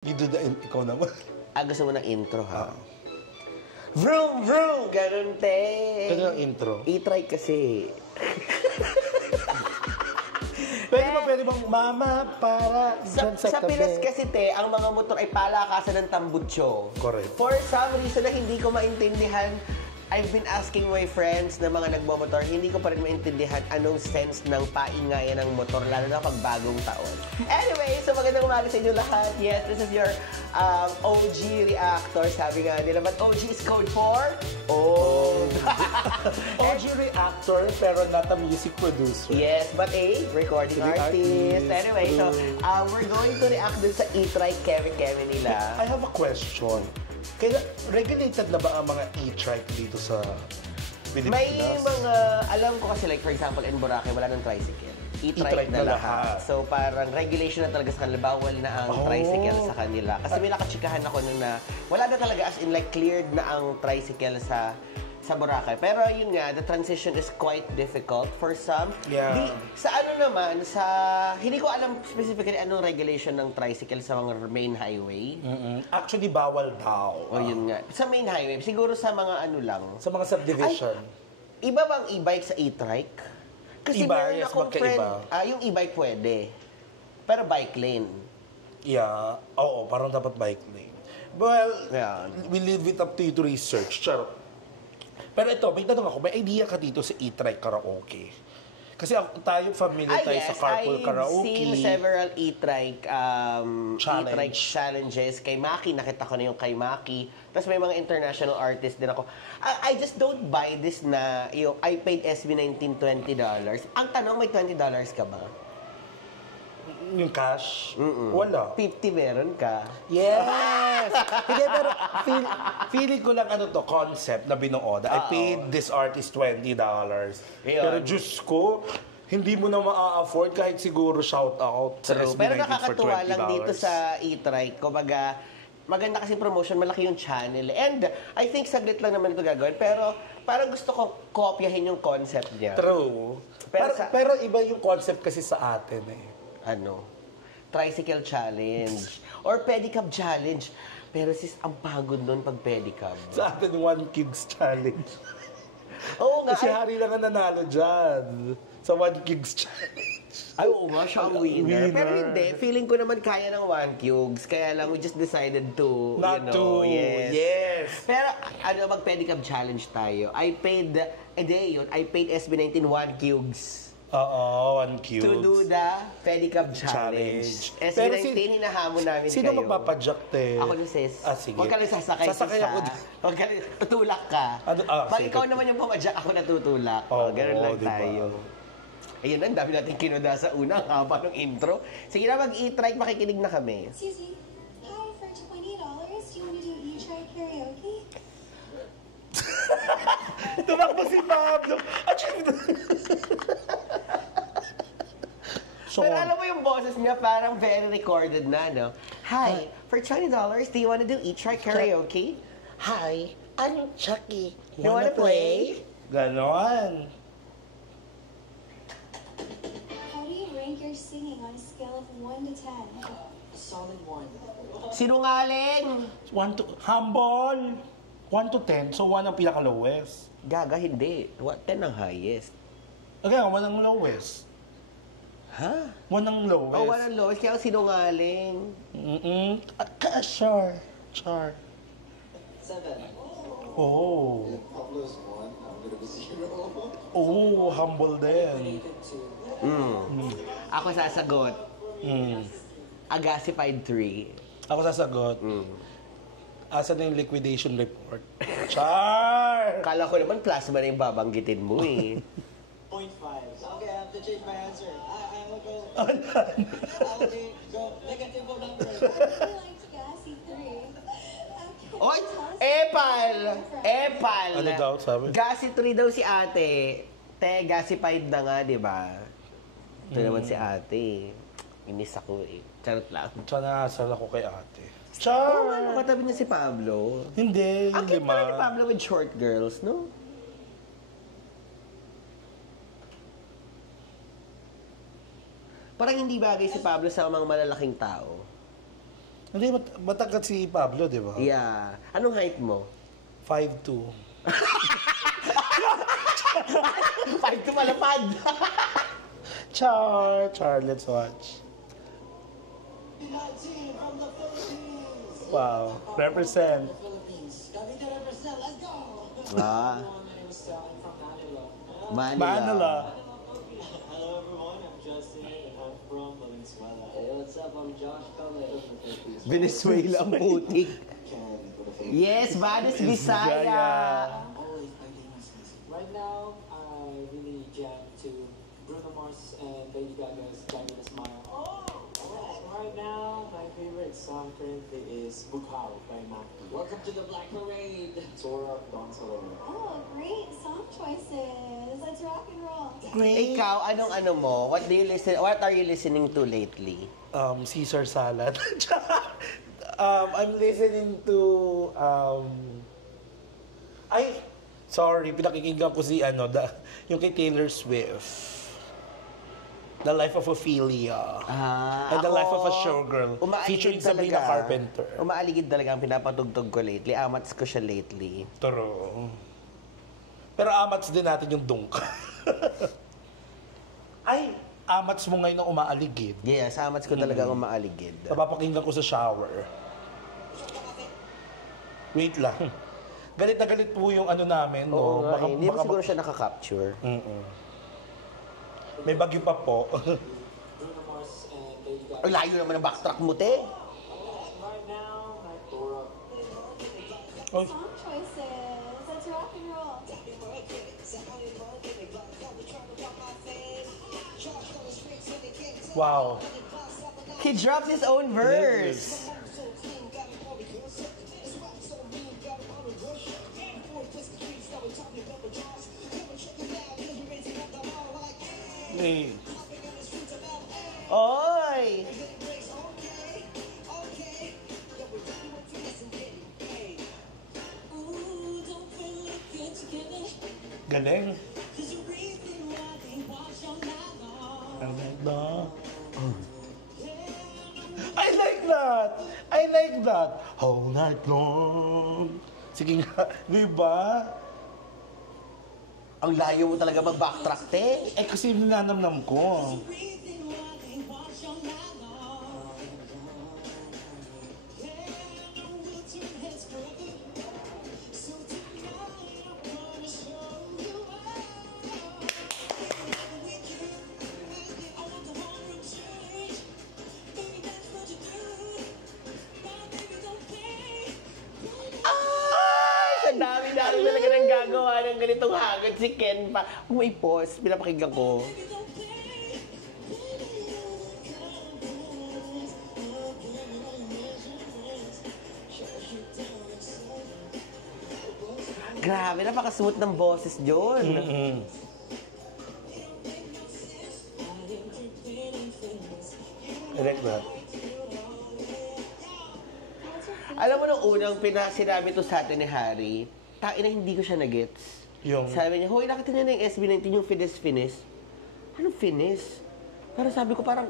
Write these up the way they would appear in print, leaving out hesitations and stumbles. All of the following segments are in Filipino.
You do the ikaw naman. Gusto mo ng intro, ha? Vroom, vroom! Ganun, te. Ganun ang intro. I-try kasi. Pwede bang mama para dyan Sa tabi? Pinas kasi, te, ang mga motor ay palakasan ng tambutso. Correct. For some reason na hindi ko maintindihan, I've been asking my friends na mga nagmamotor, hindi ko pa rin maintindihan anong sense ng paingayan ng motor, lalo na pag bagong taon. Anyway, so magandang umaga sa inyo lahat. Yes, this is your OG reactor. Sabi nga nila, but OG is code for old. OG reactor, pero not a music producer. Yes, but a recording artist. Anyway, so we're going to react dun sa E-Trike Kemi nila. I have a question. Regulated na ba ang mga e-trike dito sa Pilipinas? May mga, alam ko kasi like for example in Boracay, wala ng tricycle. E-trike na lahat. So parang regulation na talaga sa kanila, bawal na ang tricycle sa kanila. Kasi may nakachikahan ako nun na wala na talaga as in like cleared na ang tricycle sa Boracay. Pero yun nga, the transition is quite difficult for some. Yeah. Sa ano naman, hindi ko alam specifically anong regulation ng tricycle sa mga main highway. Actually, bawal daw. O yun nga. Sa main highway, siguro sa mga ano lang. Sa mga subdivision. Iba bang e-bike sa e-trike? Kasi Iba, meron yes, akong friend, magkaiba. yung e-bike pwede. Pero bike lane. Yeah. Oo, parang dapat bike lane. Well, Yeah. we leave it up to you to research. Charot. Pero ito, may tanong ako, may idea ka dito sa e-trike karaoke? Kasi tayo familiar tayo sa carpool karaoke. I've seen several e-trike e-trike challenges. Kay Maki, nakita ko na yung kay Maki. Tapos may mga international artists din ako. I just don't buy this na yung I paid SB19 $20. Ang tanong, may $20 ka ba? Yung cash? Wala. 50 meron ka. Yes! Hindi, pero feeling ko lang ano to, concept na binuo. I paid this artist $20. Pero Diyos ko, hindi mo na ma-afford kahit siguro shout out sa SB19 Pero for $20. nakakatuwa lang dito sa e-trike. Kumbaga, maganda kasi promotion, malaki yung channel. And I think saglit lang naman ito gagawin. Pero parang gusto ko kopyahin yung concept niya. True. Pero iba yung concept kasi sa atin eh. Tricycle challenge. Or pedicab challenge. Pero sis, ang pagod nun pag pedicab. Sa atin, 1 Kings Challenge. Oo nga. Kasi Hari lang ang nanalo dyan. Sa 1 Kings Challenge. Ay, oo nga, siya ang winner. Pero hindi, feeling ko naman kaya ng 1 Cubes. Kaya lang, we just decided to, Not to. Yes. Pero, mag-pedicab challenge tayo. I paid, yun, I paid SB19 1 Cubes. Oo, 1 Cubes. To do the pedicab challenge. SB19, hinahamon namin sino kayo. Sino magpapadyak, te? Ako ni sis. Sige. Huwag ka lang sasakay, Sasakay sis, ako. Huwag ka lang, tutulak ka. Pag ikaw naman yung pumadyak, ako natutulak. Ganun lang diba? tayo. Ayun, ang dami natin kinuda sa una, ang haba ng intro. Sige na, mag-e-trike, makikinig na kami. Excuse me. Hi, for $20, do you want to do e-trike karaoke? Tumakbo si Pablo. Pero alam mo yung boses niya, parang very recorded na, no? Hi, for $20, do you want to do e-trike karaoke? Hi, I'm Chucky. You wanna play? Ganon. How do you rank your singing on a scale of 1 to 10? Solid 1. Sinungaling! Humble. 1 to 10, so 1 ang pinaka-lowest. Gaga, hindi. 10 ang highest. Okay, 1 ang lowest. Ha? 1 ang lowest. Oh, 1 ang lowest. Kaya sinungaling. Sure. 7. Oh. Pablo's 1. I'm gonna be 0. Oh, humble din. Ako sasagot. Agasified 3. Ako sasagot. Asan na yung liquidation report? Char! Kala ko naman plasma na yung babanggitin mo eh. 0.5. Okay, I have to change my answer. I will go. I will go negative number. I really liked Gassy 3. Oy! Epal! Epal! Ano daw, sabi? Gasi 3 daw si ate. Te, gasified na nga, di ba? Ito naman si ate. Inis ako eh. Charot lang. Sana asal ako kay ate. Oo, Char! ano, katabi niya si Pablo. Hindi, Ang yung cute pala ni Pablo with short girls, no? Parang hindi bagay si Pablo sa mga malalaking tao. Hindi, matangkad si Pablo, di ba? Yeah. Anong height mo? 5'2". 5'2" malapad. Char, let's watch. Wow, represent. Philippines. Cavite represent. Let's go. Ah, My name is Sal. I'm from Manila. Manila. Hello everyone. I'm Justin and I'm from Valenzuela. Hey, what's up? I'm Josh Calero from the Philippines. Venezuela ang putik. Yes, Vanes Bisaya. Right now, I really jam to Bruno Mars and Lady Gaga's Gaga's Smile. Right now, my favorite song currently is Bukhaw by Maki. Welcome to the Black Parade. Tora Don Salome. Oh, great song choices. Let's rock and roll. Ikaw, anong ano mo? What are you listening to lately? Caesar salad. I'm listening to sorry, pinakikinggan ko si yung kay Taylor Swift. The Life of Ophelia. And The Life of a Showgirl. Featuring Sabrina Carpenter. Umaaligid talaga ang pinapatugtog ko lately. Amats ko siya lately. Toro. Pero amats din natin yung dunk. Ay, amats mo ngayon ang umaaligid. Yes, amats ko talaga umaaligid. Napapakinggan ko sa shower. Wait lang. Galit na galit po yung namin, no? Oo nga, hindi mo siguro siya nakaka-capture. May bagyo pa po. Bruno Mars and Lady Gaga. Ang layo naman ang backtrack mo, te. Right now, my Tora. Oy, Song choices. Let's rock and roll. wow. He dropped his own verse. Hey. Oy! Galing. I like that. I like that. All night long. Sige nga, di ba? Ang layo mo talaga mag-backtrack, te. Eh, kasi ninanamnam ko. Ang dami-dami talaga nang gagawa ng ganitong hagad si Ken pa. Kung may pause, pinapakinggan ko. Grabe, napaka-smooth ng boses, John. I like that. What's your favorite Alam mo nung unang sinabi to sa atin ni Harry, tain na hindi ko siya nagets. Yung- Sabi niya, hoy, nakita niya na yung SB19, yung Finis. Anong Finis? Parang sabi ko, parang,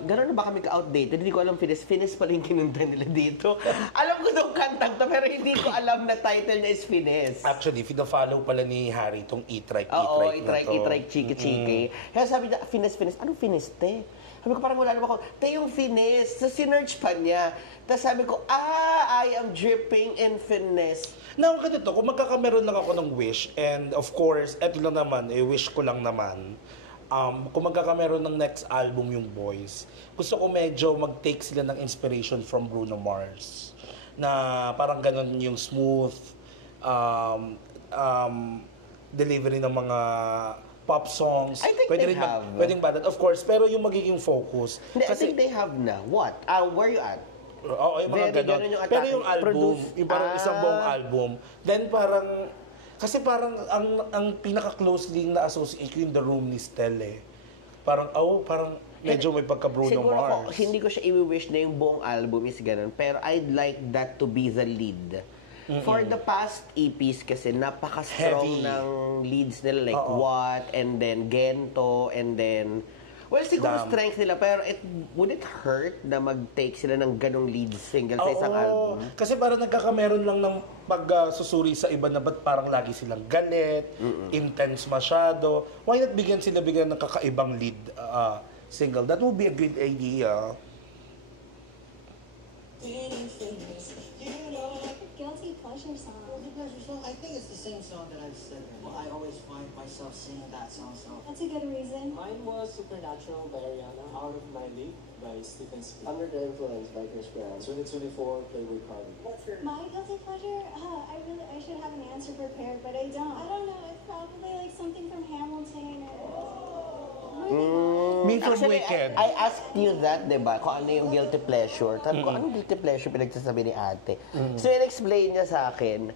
gano'n na ba kami ka-outdated? Hindi ko alam Finis pala yung kinunta nila dito. Alam ko itong kantang to, pero hindi ko alam na title niya is Finis. Actually, fina-follow pala ni Harry itong E-Trike, Oo, E-Trike na to. i-trike, chiki-chiki. Kaya sabi niya, Finis. Anong Finis, te? Sabi ko, parang wala naman ako, te, yung Finis. So, sinerch pa niya. Tapos sabi ko, I am dripping in Finis. Now, ganito, kung magkakameron lang ako ng wish, and of course, eto lang naman, wish ko lang naman, kung magkakameron ng next album yung Boys, gusto ko medyo mag-take sila ng inspiration from Bruno Mars. Na parang ganun yung smooth delivery ng mga pop songs. I think they have. Pwedeng ballad, of course, pero yung magiging focus. Hindi, I think they have na. What? Where you at? Oo, yung mga Very ganon. ganun yung Pero attacking. yung album, yung parang isang buong Ah. album, then parang, kasi parang ang pinaka-closely na associate ko yung The Room ni Stel eh. Parang, parang medyo may pagka-Bruno Siguro Mars. hindi ko siya i-wish na yung buong album is ganun. Pero I'd like that to be the lead. For the past EPs kasi, napaka-strong Heavy. ng leads nila. Like Oo. What, and then Gento, and then Well, siguro Damn. strength nila, pero would it hurt na mag-take sila ng ganong lead single sa isang album? Kasi parang nagkakameron lang ng pagsusuri sa iba na ba't parang lagi silang galit, intense masyado. Why not bigyan ng kakaibang lead single? That would be a good idea. Guilty pleasure song. Guilty pleasure song? I think it's the same song that I've said. I always find myself singing that song. So That's a good reason. Mine was Supernatural by Ariana, Out of My League by Stephen Spears, Under the Influence by Chris Brown. 2024 Playboy Cardi. My guilty pleasure? I should have an answer prepared, but I don't. I don't know. It's probably like something from Hamilton or. Me from Actually, Wicked. I asked you that, di ba? Kung ano yung guilty pleasure. Sabi ko, anong guilty pleasure pinagsasabi ni ate? So, in-explain niya sa akin,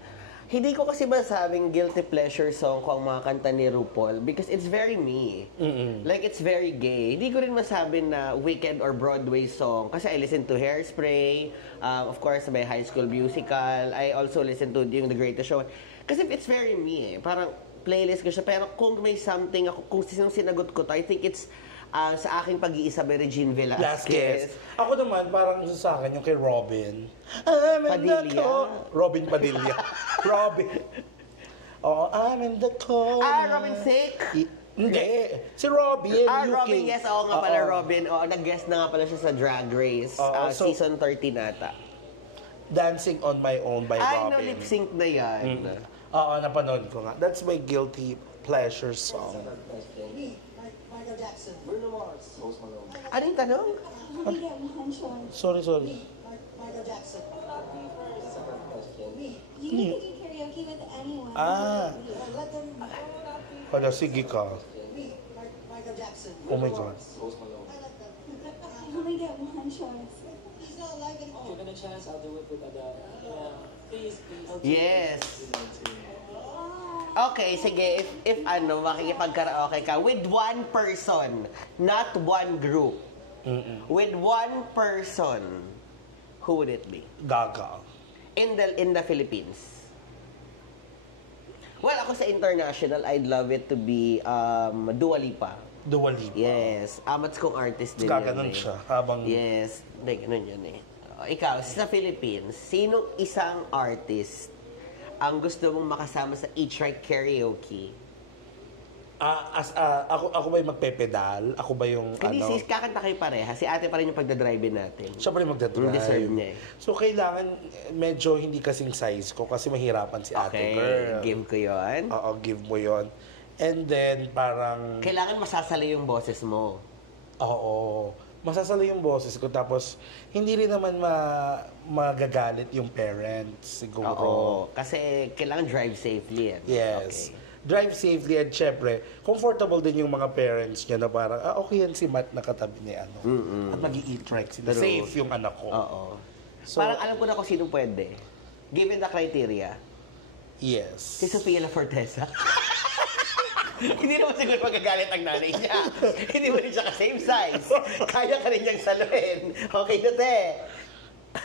hindi ko kasi masabing guilty pleasure song ko ang mga kanta ni RuPaul because it's very me. Like, it's very gay. Hindi ko rin masabi na Wicked or Broadway song kasi I listen to Hairspray, of course, may High School Musical. I also listen to yung The Greatest Show. Kasi it's very me eh. Parang playlist ko siya. Pero kung may something ako, kung sinong sinagot ko to, I think it's sa aking pag-iisa by Regine Velasquez. Ako naman, parang sa akin, yung kay Robin. I'm in the Padilla? Robin Padilla. Robin. Oh, I'm in the corner. Robin Thicke? Hindi. Si Robin. Robin, yes. Oo nga pala, Robin. Oo, nag-guest na nga pala siya sa Drag Race. So- Season 30 nata. Dancing on My Own by Ay, Robin. no, lip-sync na yan. Oo, napanood ko nga. That's my guilty pleasure song. Michael Jackson. Bruno Mars. Post Malone. Ano yung tanong? You only get one choice. Sorry. Michael Jackson. You can do karaoke with anyone. Let them. Hala, sige ka. Michael Jackson. Oh my God. Post Malone. You only get one choice. He's not like it. Given a chance, I'll do it with Adele. Yeah. Please. Yes. Okay, sige. If makikipag-karaoke ka with one person, not one group. With one person, who would it be? Gaga. In the Philippines. Well, ako sa international, I'd love it to be Dua Lipa. Dua Lipa. Yes. Amats kong artist din Gaganon yan. siya habang... Yes. Hindi, ganun yun eh. Ikaw, sa Philippines, sinong isang artist ang gusto mong makasama sa Eat Right Karaoke? Ako ba yung magpepedal? Ako ba yung Hindi, sis, kakanta kayo pareha. Si ate pa rin yung pagdadrive natin. Siya pa rin magdadrive. Deserve niya eh. So, kailangan medyo hindi kasing size ko kasi mahirapan si ate Okay, girl. give ko yon. Oo, give mo yon. And then, parang... Kailangan masasali yung boses mo. Oo. Masasali yung boses ko. Tapos, hindi rin naman magagalit yung parents, siguro. Oo. Kasi kailangan drive safely. Yes. Okay. Drive safely at syempre, comfortable din yung mga parents niya na parang, okay yan si Matt nakatabi ni ano. At mag-i-eat right sila. True. Safe yung anak ko. Oo. So, Parang alam ko na kung sino pwede. Given the criteria, yes. si Sofia La Forteza. Hindi naman siguro magagalit ang nanay niya. Hindi mo rin siya ka-same size. Kaya ka rin niyang saluhin. Okay na, te.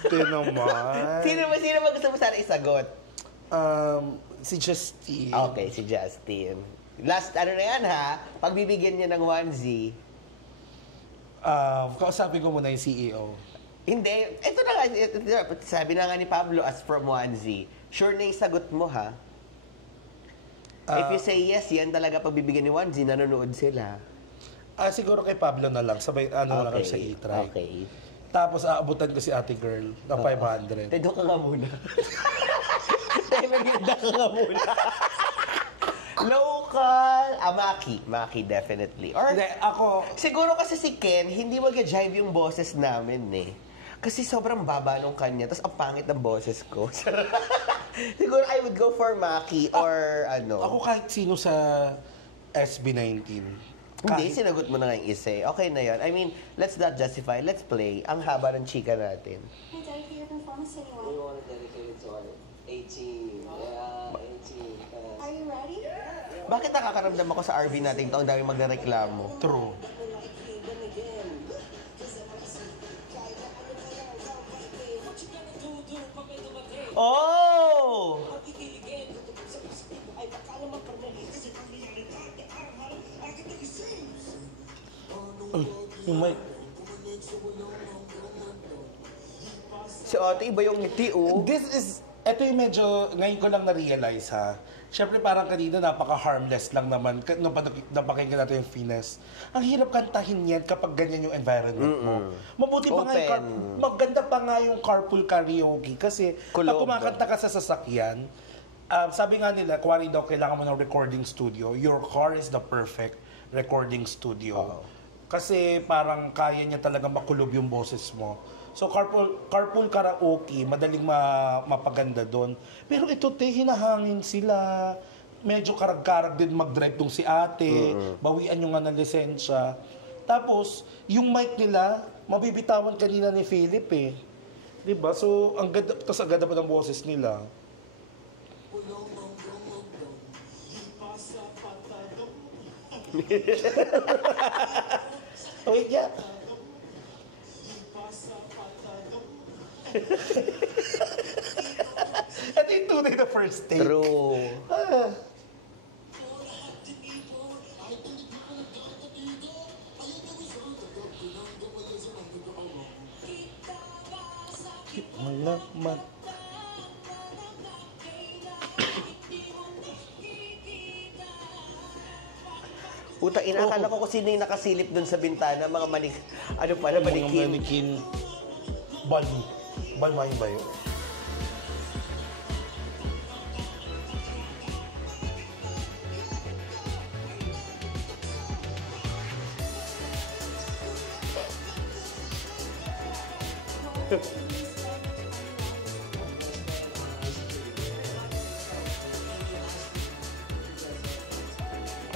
Ito naman. Sino ba gusto mo sana isagot? Si Justine. Okay, si Justin. Last, ano na yan ha? Pagbibigyan niya ng onesie. Kausapin ko muna yung CEO. Hindi. Ito na nga. Sabi na nga ni Pablo as from onesie. Sure na yung sagot mo ha? If you say yes, yan talaga pagbibigyan ni onesie, nanonood sila. Siguro kay Pablo na lang. Sabay, ano lang sa e-try. Okay. Tapos, aabutan ko si ate girl na 500. Doon ka nga muna. Maganda ka nga muna. Local. Maki, definitely. Or, Hindi, ako, siguro kasi si Ken, hindi mag-jive yung boses namin eh. Kasi sobrang baba nung kanya, tapos ang pangit ng boses ko. Siguro I would go for Maki or ano. ako kahit sino sa SB19. Hindi, sinagot mo na nga yung isa eh. Okay na yan. I mean, let's not justify. Let's play. Ang haba ng chika natin. Can I dedicate your performance to We anyone? want to dedicate it to our 18. Yeah, 18. Are you ready? Bakit nakakaramdam ako sa RV natin to? Ang dami magreklamo. True. Oh! Ay, Yung mic. Si ate, iba yung ngiti, oh. Ito yung medyo, ngayon ko lang na-realize ha. Siyempre parang kanina napaka-harmless lang naman nung napakinggan natin yung Finesse. Ang hirap kantahin yan kapag ganyan yung environment mo. Mabuti pa nga maganda pa nga yung carpool karaoke kasi pag kumakanta ka sa sasakyan, sabi nga nila, kuwari daw kailangan mo ng recording studio, your car is the perfect recording studio. Kasi parang kaya niya talaga makulob yung boses mo. So carpool karaoke, madaling mapaganda doon. Pero ito hinahangin sila. Medyo karag-karag din mag-drive tong si ate. Bawian yung nga ng lisensya. Tapos, yung mic nila, mabibitawan kanina ni Philip eh. Diba? So, ang ganda pa ng boses nila. Wait, yeah. Ito yung tunay na first take. True. Malaman. Puta, inakala ko kung sino yung nakasilip dun sa bintana, mga manikin. Mga manikin. Balmain ba yun?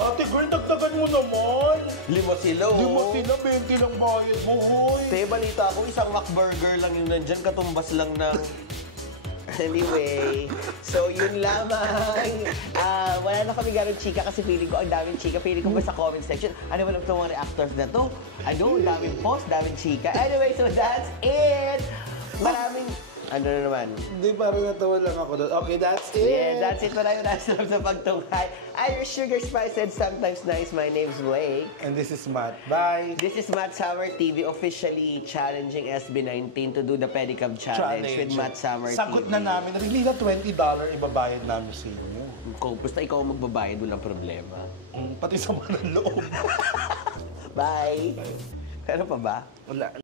Ate girl, dagdagan mo naman. 5 sila, oh. 5 sila, 20 lang bayad mo, hoy. Te, balita ko, isang McBurger lang yung nandyan, katumbas lang ng... Anyway, so yun lamang. Wala na kami ganun chika kasi feeling ko ang daming chika. Feeling ko ba sa comment section, ano ba lang itong mga reactors na to? Ano, daming post, daming chika. Anyway, so that's it. Maraming... Ano na naman? Hindi, parang natawa lang ako doon. Okay, that's it. Yeah, that's it. Maraming salamat sa pagtungkay. I'm your sugar spice and sometimes nice. My name's Blake. And this is Matt. Bye. This is Matt Summer TV officially challenging SB19 to do the pedicab challenge with Matt Summer Sagot TV. na namin. Really na $20 ibabayad namin sa inyo. Kung basta ikaw ang magbabayad, walang problema. Pati sa mga loob. Bye! Ano pa ba? Wala.